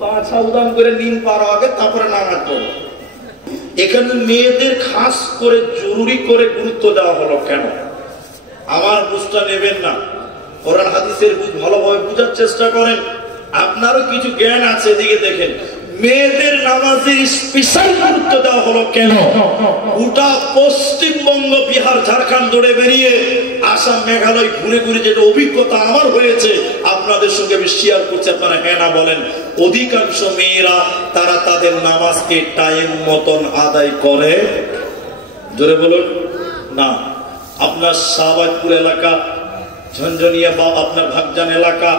পা সাবধান করে নিন পার আগে, তারপরে নামাজ পড়ো। এখানে মেয়েদের খাস করে জরুরি করে গুরুত্ব দেওয়া হলো কেন? আমার বুঝটা নেবেন না, কোরআন হাদিসের ভালোভাবে বুঝার চেষ্টা করেন। আপনারও কিছু জ্ঞান আছে, এদিকে দেখেন। মেয়েদের নামাজের স্পেশাল গুরুত্ব দেওয়া হলো কেন? গোটা পশ্চিমবঙ্গ, বিহার, ঝাড়খণ্ড দৌড়ে বেরিয়ে আসাম, মেঘালয় ঘুরে ঘুরে যেটা অভিজ্ঞতা আমার হয়েছে আপনাদের সঙ্গে আমি শেয়ার করছি, আপনারা হ্যাঁ না বলেন। অধিকাংশ মেয়েরা তারা তাদের নামাজকে টাইম মতন আদায় করে। জোরে বলুন না। আপনার শাহবাজপুর এলাকা, ঝঞ্ঝনিয়া বা আপনার ভাগজান এলাকা,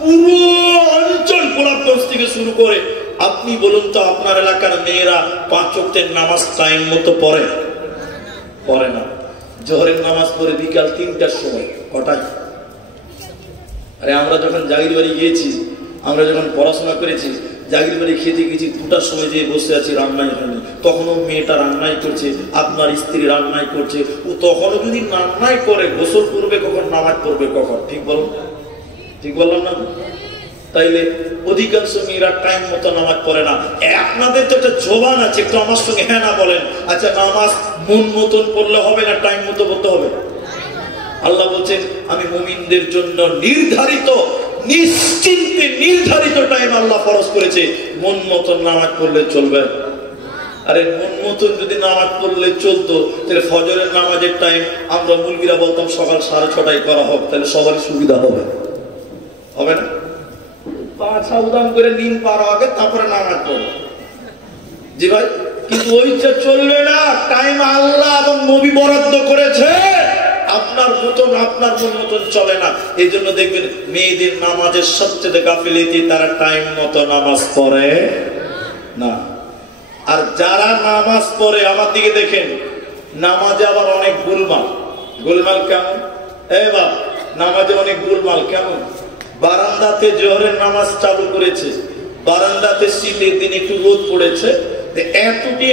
পুরো অঞ্চল গোলাপগঞ্জ থেকে শুরু করে আপনি বলুন তো, আপনার এলাকার মেয়েরা 5 ওয়াক্তের নামাজ টাইম মতো পড়ে না। জোহরের নামাজ পড়ে বিকাল 3টার সময়। কটায়? আরে আমরা যখন জাগির বাড়ি গিয়েছি, আমরা যখন পড়াশোনা করেছি, জাগির বাড়ি খেতে গেছি 2টার সময় যে বসে আছি, রান্নাই হয়নি। তখনও মেয়েটা রান্নাই করছে, আপনার স্ত্রী রান্নাই করছে। ও তখনও যদি রান্নাই করে, গোসল করবে কখন, নামাজ পড়বে কখন? ঠিক বলুন, ঠিক বললাম না? তাইলে অধিকাংশ মেয়েরা টাইম মতো নামাজ পড়ে না। আপনাদের তো একটা জবান আছে, একটু আমার সঙ্গে হ্যাঁ না বলেন। আচ্ছা, নামাজ মন মতন পড়লে হবে না টাইম মতো পড়তে হবে? আল্লাহ বলছেন, আমি মুমিনদের জন্য নির্ধারিত, নিশ্চিন্তে নির্ধারিত টাইম আল্লাহ ফরজ করেছে। মন মতন নামাজ পড়লে চলবে? আরে মন মতন যদি নামাজ পড়লে চলতো, তাহলে ফজরের নামাজের টাইম আমরা মুরগিরা বলতাম সকাল 6:30টায় করা হোক, তাহলে সবারই সুবিধা হবে না? পা সাবধান করে নিন পার আগে, তারপরে নামাজ পড়ো। জি ভাই, কিন্তু ওইটা চলবে না। টাইম আল্লাহ এবং নবী বরাদ্দ করেছে, আপনার মন মতন চলে না। এই জন্য দেখবেন মেয়েদের নামাজের সবচেয়ে গাফিলতি, তারা টাইম মতো নামাজ পড়ে না। আর যারা নামাজ পড়ে, আমার দিকে দেখেন, নামাজে আবার অনেক গোলমাল কেমন? এবার নামাজে অনেক গোলমাল কেমন? বারান্দাতে জোহরের নামাজ চালু করেছে, বারান্দাতে শীতের দিন একটু রোদ পড়েছে, এতটি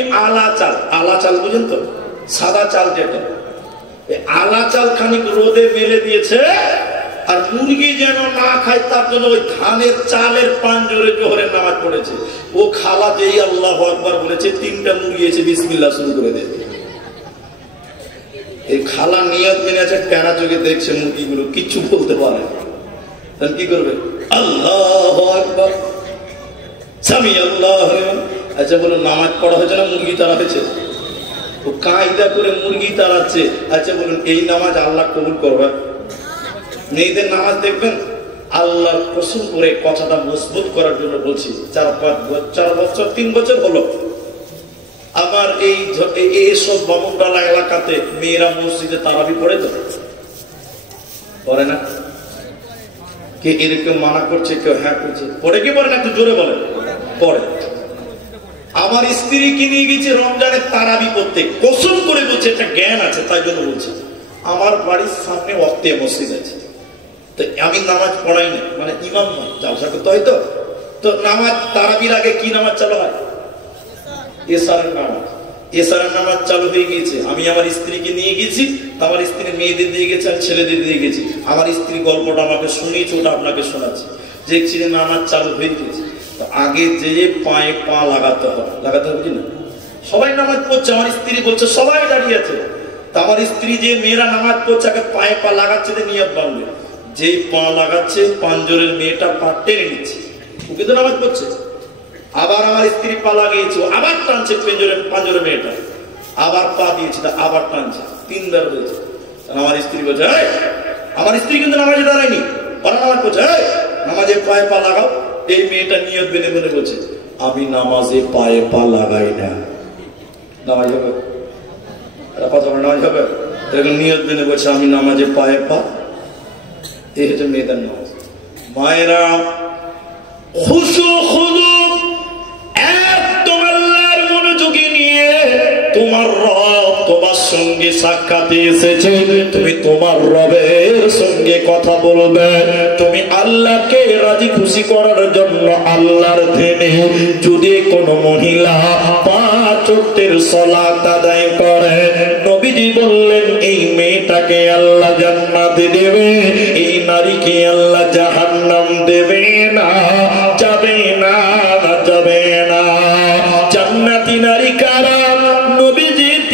আলা চাল বুঝেন তো, সাদা চাল যেটা, আলা চাল খানিক রোদে মেলে দিয়েছে। আর মুরগি যেন না খায় তার জন্য ওই ধানের চালের পাঞ্জরে জোহরের নামাজ পড়েছে। ও খালা যেই আল্লাহু আকবার বলেছে, 3টা মুরগি এসে বিসমিল্লাহ শুরু করে দিয়েছে। এই খালা নিয়ত মেনে আছে, টেরা চোখে দেখছে মুরগিগুলো, কিচ্ছু বলতে পারে না। কি করবে? আল্লাহু আকবার, সামি আল্লাহু লিমান। আচ্ছা বলুন, নামাজ পড়া হয়েছে না মুরগি তাড়া হয়েছে? ও কায়দা করে মুরগি তাড়াচ্ছে। আচ্ছা বলুন, এই নামাজ আল্লাহ কবুল করবে? মেয়েদের নামাজ দেখবেন, আল্লাহর কসম করে কথাটা মজবুত করার জন্য বলছি, 4 বছর 3 বছর হলো আমার এইসব বামুনডালা এলাকাতে মেয়েরা মসজিদে তারাবি পড়ে তো পড়ে না? কে এরকম মানা করছে, কেউ হ্যাঁ করছে। পড়ে কি পড়ে না? একটু জোরে বলেন। পড়ে। আমার স্ত্রীকে নিয়ে গেছে রমজানের তারাবি পড়তে, কসম করে বলছে, একটা জ্ঞান আছে তাই জন্য বলছে। আমার বাড়ির সামনে ওয়াক্তে মসজিদ আছে, তো আমি নামাজ পড়াই না, মানে ইমাম নয়, জালসা করতে হয় তো নামাজ তারাবির আগে কি নামাজ চালু হয়? এশারের নামাজ। এশারের নামাজ চালু হয়ে গিয়েছে। আমি আমার স্ত্রীকে নিয়ে গেছি, আমার স্ত্রী মেয়েদের দিয়ে গেছে আর ছেলেদের দিয়ে গেছি। আমার স্ত্রী গল্পটা আমাকে শুনিয়েছে, ওটা আপনাকে শোনাচ্ছে। দেখছি যে নামাজ চালু হয়ে গেছে, তো আগে যে পায়ে পা লাগাতে হবে কিনা? সবাই নামাজ পড়ছে, আমার স্ত্রী বলছে সবাই দাঁড়িয়ে আছে। তা আমার স্ত্রী যে মেয়েরা নামাজ পড়ছে, আগে পায়ে পা লাগাচ্ছে, নিয়ত বাঁধবে। যেই পা লাগাচ্ছে, পাঞ্জরের মেয়েটা পা টেনে নিচ্ছে, ওকে তো নামাজ পড়ছে। আবার আমার স্ত্রী পা লাগিয়েছে, আবার টানছে পাঞ্জরের মেয়েটা, আবার পা দিয়েছে, আবার টানছে, 3বার হয়েছে। আমার স্ত্রী বলছে, আমার স্ত্রী কিন্তু নামাজে দাঁড়ায়নি, ওরা নামাজ পড়ছে, নামাজে পায়ে পা লাগাও। এই মেয়েটা নিয়ত বেঁধে বেঁধে বলছে, আমি নামাজে পায়ে পা লাগাই না। নামাজ হবে? নামাজ হবে? নিয়ত বেঁধে বলছে, আমি নামাজে পায়ে পা। এই হচ্ছে মেয়েদের নামাজ। মায়েরা, খুশু খুদু একদম আল্লাহর মনোযোগী নিয়ে, তোমার রব তোমার সঙ্গে সাক্ষাতে এসেছে, তুমি তোমার রবের সঙ্গে কথা বলবে। তুমি আল্লাহকে রাজি খুশি করার জন্য আল্লাহর ধ্যানে, যদি কোনো মহিলা 5 ওয়াক্তের সালাত আদায় করে, নবীজি বললেন এই মেয়েটাকে আল্লাহ জান্নাত দেবে, এই নারীকে আল্লাহ জাহান্নাম দেবে না, যাবে না।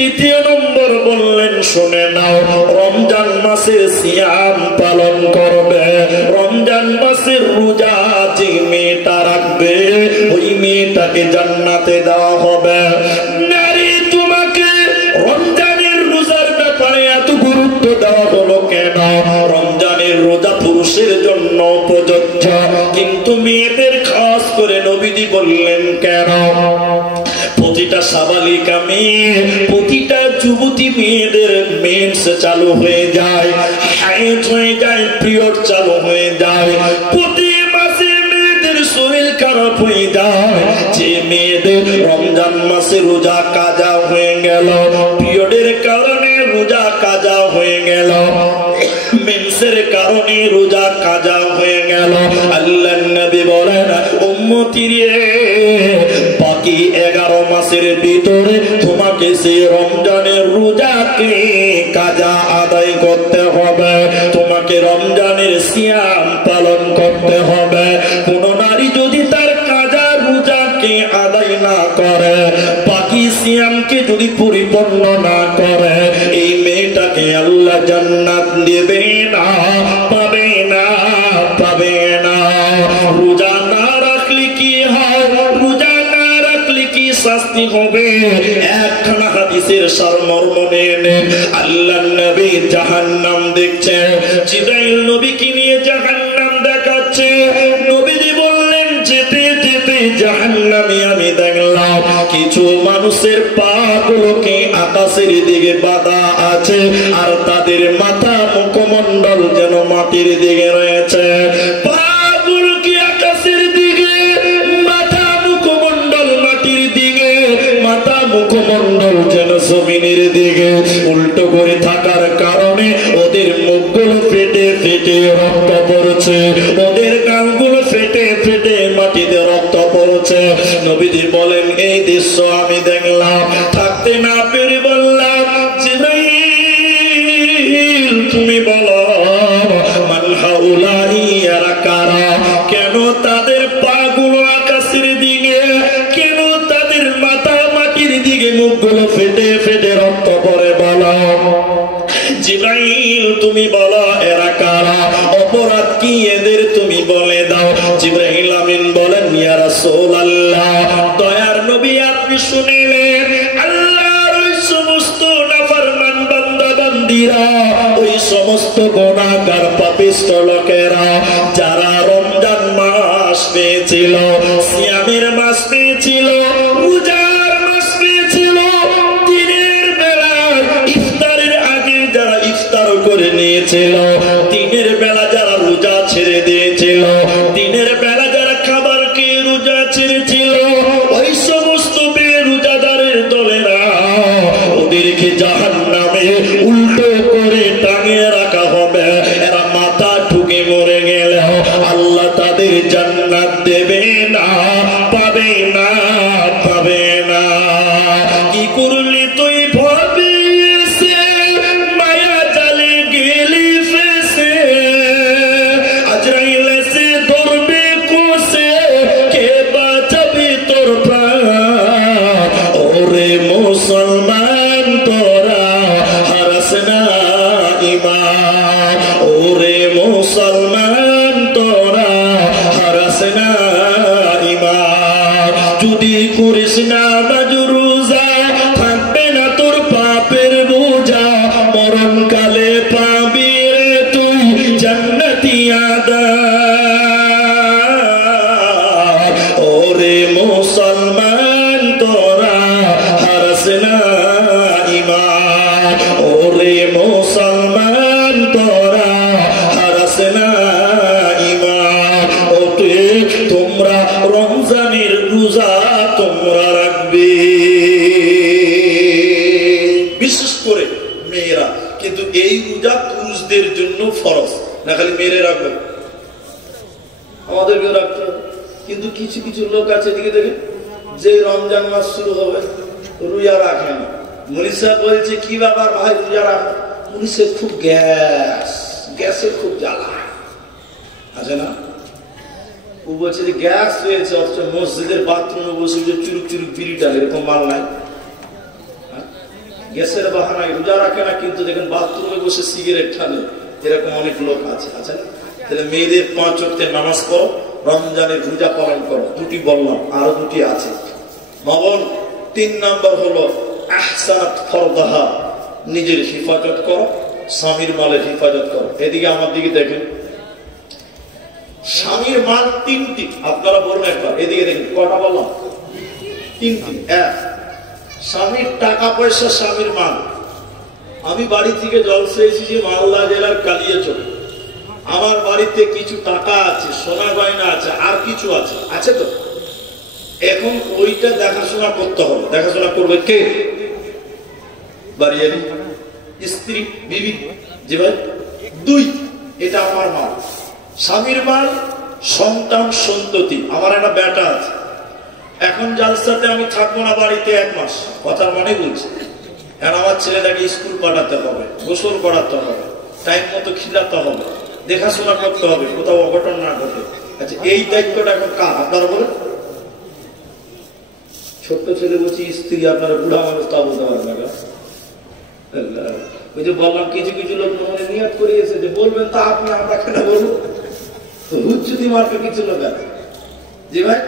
দ্বিতীয় নম্বর বললেন শুনে নাও, রমজান মাসের সিয়াম পালন করবে, রমজান মাসের রোজা যে মেয়েটা রাখবে ওই মেয়েটাকে জান্নাতে দেওয়া হবে। নারী তোমাকে রমজানের রোজার ব্যাপারে এত গুরুত্ব দেওয়া হলো কেন? রমজানের রোজা পুরুষের জন্য প্রযোজ্য, কিন্তু মেয়েদের খাস করে নবীজি বললেন কেন? প্রতিটা সাবালিকা মেয়ে, প্রতিটা যুবতী মেয়েদের মেন্স চালু হয়ে যায়, হাইজ হয়ে যায়, পিরিয়ড চালু হয়ে যায়, প্রতি মাসে মেয়েদের শরীর খারাপ হয়ে যায়। যে মেয়েদের রমজান মাসে রোজা কাজা হয়ে গেল, পিরিয়ডের কারণে রোজা কাজা হয়ে গেল, মেন্সের কারণে রোজা কাজা হয়ে গেল, আল্লাহর নবী বলেন উম্মতি রে বাকি 11 মাসের ভিতরে তোমাকে সেই রমজানের রোজাকে কাজা আদায় করতে হবে, তোমাকে রমজানের সিয়াম পালন করতে হবে। কোন নারী যদি তার কাজা রোজাকে আদায় না করে, বাকি সিয়ামকে যদি পরিপূর্ণ না করে, এই মেয়েটাকে আল্লাহ জান্নাত দেবে না, পাবে না, পাবে না। রোজা না রাখলে কি হয়? রোজা না রাখলে কি শাস্তি হবে? একখানা হাদিসের সারমর্ম নিয়ে নেন। আল্লাহর নবী জাহান্নাম দেখছে, জিবরাইল নবীকে নিয়ে জাহান্নাম দেখাচ্ছে। নবীজি বললেন যেতে যেতে জাহান্নামে আমি দেখলাম কিছু মানুষের পা গুলোকে আকাশের দিকে বাঁধা আছে, আর তাদের মাথা মুখমণ্ডল যেন মাটির দিকে রয়েছে। পা গুলোকে আকাশের দিকে, মাথা মুখমণ্ডল মাটির দিকে, মাথা মুখমণ্ডল যেন জমিনের দিকে উল্টো করে থাকার কারণে ওদের মুখগুলো ফেটে ফেটে রক্ত পড়ছে, ওদের কানগুলো ফেটে ফেটে মাটিতে রক্ত পড়ছে। নবীজি বলেন এই দৃশ্য আমি দেখলাম, থাকতে না পেরে বললাম জিবরাইল তুমি বলো মান হাউলাই এরা কারা? কেন তাদের পা গুলো আকাশের দিকে, কেন তাদের মাথা মাটির দিকে, মুখগুলো ফেটে ফেটে রক্ত পড়ে? বলো জিবরাইল তুমি বলো এরা কারা? অপরাধ কি এদের তুমি বলে দাও। জিবরাইল আমিন বলেন ইয়া রাসূলুল্লাহ, দয়ার নবী আপনি শুনিলেন আল্লাহর ওই সমস্ত নাফরমান বান্দা বান্দীরা, ওই সমস্ত গুনাহগার পাপিষ্ঠ লোকেরা যারা রমজান মাস পেয়েছিল, সিয়ামের মাস পেয়েছিল, রোজার মাস পেয়েছিল, দিনের বেলা ইফতারের আগে যারা ইফতার করে নিয়েছিল, দিনের বেলা যারা রোজা ছেড়ে দিয়েছিল, দিনের বেলা যারা খাবার খেয়ে রোজা ছেড়েছিল, ওই সমস্ত বেরোজাদারের দলেরা ওদেরকে জাহান্নামে উল্টো করে টাঙিয়ে রাখা হবে। এরা মাথা ঠুকে মরে গেলে আল্লাহ তাদের জান্নাত দেবে না, পাবে না, পাবে না। কি করলি তুই ভাবি মায়া জালে গেলি ফেসে, আজরাইল এসে ধরবে কোসে, কে বাঁচাবে তোর প্রাণ? ওরে মুসলমান তোরা হারাস না ঈমান, ওরে মুসলমান তোরা হারাস না ঈমান। যদি করিস না নামাজ রোজা, থাকবে না তোর পাপের বোঝা, মরণকালে পাবি রে তুই জান্নাতি আদার। ওরে মুসলমান তোরা হারাস না ঈমান, ওরে মুসলমান তোরা হারাস না ঈমান। ওতে তোমরা রমজানের রোজা তোমরা রাখবে, বিশেষ করে মেয়েরা। কিন্তু এই রোজা পুরুষদের জন্য ফরজ না, খালি মেয়েরা রাখবে, আমাদেরকেও রাখতে হবে। কিন্তু কিছু কিছু লোক আছে দিকে দেখে যে রমজান মাস শুরু হবে রোজা রাখে না। মনীষা বলছে কি ব্যাপার ভাই রোজা রাখে? মনীষের খুব গ্যাসের খুব জ্বালা আছে না। ও বলছে যে গ্যাস হয়েছে, অথচ মসজিদের বাথরুমে বসে যে চুরুক চুরুক বিড়ি ডালে, এরকম মাল নাই। গ্যাসের বাহানায় রোজা রাখে না, কিন্তু দেখেন বাথরুমে বসে সিগারেট টানে, এরকম অনেক লোক আছে, আছে না? তাহলে মেয়েদের 5 ওয়াক্তের নামাজ পড়ো, রমজানের রোজা পালন করো, দুটি বললাম, আরো দুটি আছে। মাবন 3 নাম্বার হলো আহসানাত ফরদাহা, নিজের হিফাজত করো, স্বামীর মালের হিফাজত করো। এদিকে আমার দিকে দেখেন, স্বামীর মাল 3টি, আপনারা বলুন একবার, এদিকে দেখেন কটা বললাম? 3টি। এক, স্বামীর টাকা পয়সা, স্বামীর মাল। আমি বাড়ি থেকে জলসা এসেছি মালদা জেলার কালিয়াচক, আমার বাড়িতে কিছু টাকা আছে, সোনা গয়না আছে, আর কিছু আছে, আছে তো? এখন ওইটা দেখাশোনা করতে হবে। দেখাশোনা করবে কে? বাড়িয়ালি, স্ত্রী, বিবি। জি ভাই। 2, এটা আমার মাল, স্বামীর মাল, সন্তান সন্ততি। আমার একটা বেটা আছে, এখন জালসাতে আমি থাকবো না বাড়িতে 1 মাস, কথার মানে বলছি। কারণ আমার ছেলেটাকে স্কুল পাঠাতে হবে, গোসল করাতে হবে, টাইম মতো খিলাতে হবে, দেখাশোনা করতে হবে, কোথাও অঘটন না ঘটে। আচ্ছা, এই দায়িত্বটা এখন কার? আপনারা বলেন। ছোট্ট ছেলে বলছি স্ত্রী, আপনারা বুড়া মানুষ তা বলতে পারবেন না। ওই যে বললাম, কিছু কিছু লোক মনে নিয়ত করিয়েছে যে বলবেন, তা আপনি আমরা কেন বলবো? হুচ্ছুতি মার্কে কিছু লোক আছে। জি ভাই,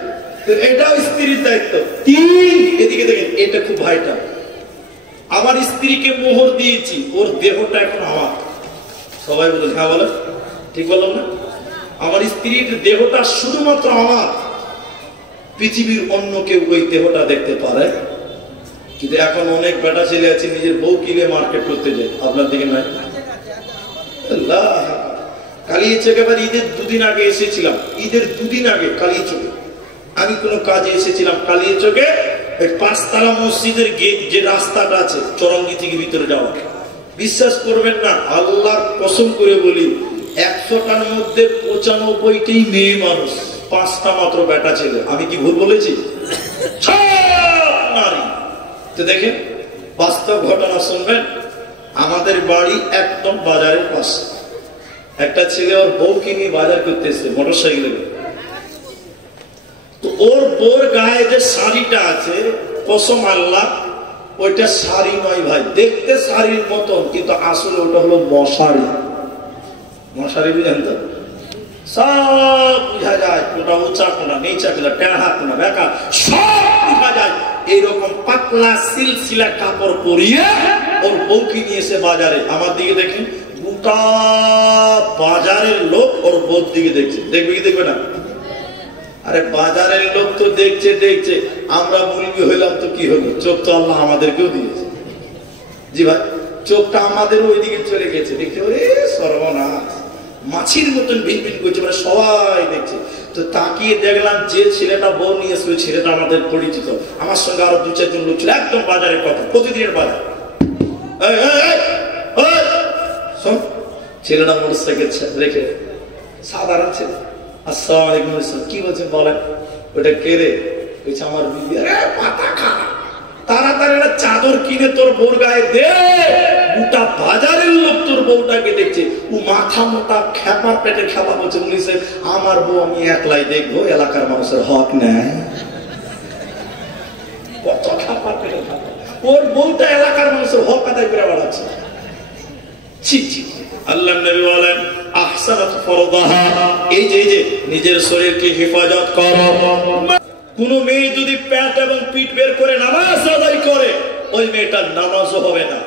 এটাও স্ত্রীর দায়িত্ব। 3, এদিকে দেখেন, এটা খুব ভাইটাল। আমার স্ত্রীকে মোহর দিয়েছি, ওর দেহটা এখন আমার। সবাই বলে হ্যাঁ, বলে ঠিক বললাম না? আমার স্ত্রীর দেহটা শুধুমাত্র আমার, পৃথিবীর অন্য কেউ ওই দেহটা দেখতে পারে। কিন্তু এখন অনেক বেটা ছেলে আছে নিজের বউ কিনে মার্কেট করতে যায়, আপনার দিকে নাই? কালিয়াচকে এবার ঈদের 2 দিন আগে এসেছিলাম, ঈদের 2 দিন আগে কালিয়াচকে আমি কোনো কাজে এসেছিলাম। কালিয়াচকে 5 তালা মসজিদের গেট, যে রাস্তাটা আছে চরঙ্গি থেকে ভিতরে যাওয়া, বিশ্বাস করবেন না, আল্লাহর কসম করে বলি, 100টার মধ্যে 95টাই মেয়ে মানুষ, 5টা মাত্র বেটা ছেলে। আমি কি ভুল বলেছি? নারী। তো দেখেন, বাস্তব ঘটনা শুনবেন। আমাদের বাড়ি একদম বাজারের পাশে। একটা ছেলে ওর বউকে নিয়ে বাজার করতেছে মোটরসাইকেলে। তো ওর বউর গায়ে যে শাড়িটা আছে, কসম আল্লাহ, ওইটা শাড়ি নয় ভাই, দেখতে শাড়ির মতন, কিন্তু আসলে ওটা হলো মশারি। মশারি বুঝেন তো? সব বুঝা যায়, কোনটা উঁচা, কোনটা নিচা, কোনটা টেঁড়া, কোনটা বেঁকা, সব বুঝা যায়। এইরকম পাতলা সিলসিলা কাপড় পরিয়ে ওর বউকে নিয়েছে বাজারে। আমার দিকে দেখেন, গোটা বাজারের লোক ওর বউর দিকে দেখছে। দেখবে কি দেখবে না? আরে বাজারের লোক তো দেখছে, দেখছে, আমরা মুরগি হইলাম তো কি হলো? চোখ তো আল্লাহ আমাদেরকেও দিয়েছে। জি ভাই, চোখটা আমাদেরও ওইদিকে চলে গেছে। দেখছে, ওরে সর্বনাশ, মাছির মতন ভিন ভিন করছে, মানে সবাই দেখছে। তো তাকিয়ে দেখলাম, যে ছেলেটা বউ নিয়ে এসে, ছেলেটা আমাদের পরিচিত। আমার সঙ্গে আরো 2-4 জন লোক ছিল, একদম বাজারের কথা, প্রতিদিনের বাজার। ছেলেটা মোটরসাইকেল রেখে, সাধারণ ছেলে, আসসালামু আলাইকুম, কি বলছেন বলেন? ওটা কে রে? বলছে আমার বিবি। পাতা খা, তাড়াতাড়ি একটা চাদর কিনে তোর বউর গায়ে দে, গোটা বাজারের লোক তোর বউটাকে দেখছে। ও মাথা মোটা খেপা, পেটের খেপা, বলছে বলিছে আমার বউ আমি একলাই দেখবো, এলাকার মানুষের হক নেয়। কত খেপা, পেটের খেপা, ওর বউটা এলাকার মানুষের হক আদায় করে বেড়াচ্ছে। ছি ছি। আল্লাহ নবী বলেন, আহসানাত ফরদাহা, এই যে নিজের শরীরকে হেফাজত করো। কোন মেয়ে যদি পেট এবং পিঠ বের করে নামাজ আদায় করে, ওই মেয়েটার নামাজও হবে না।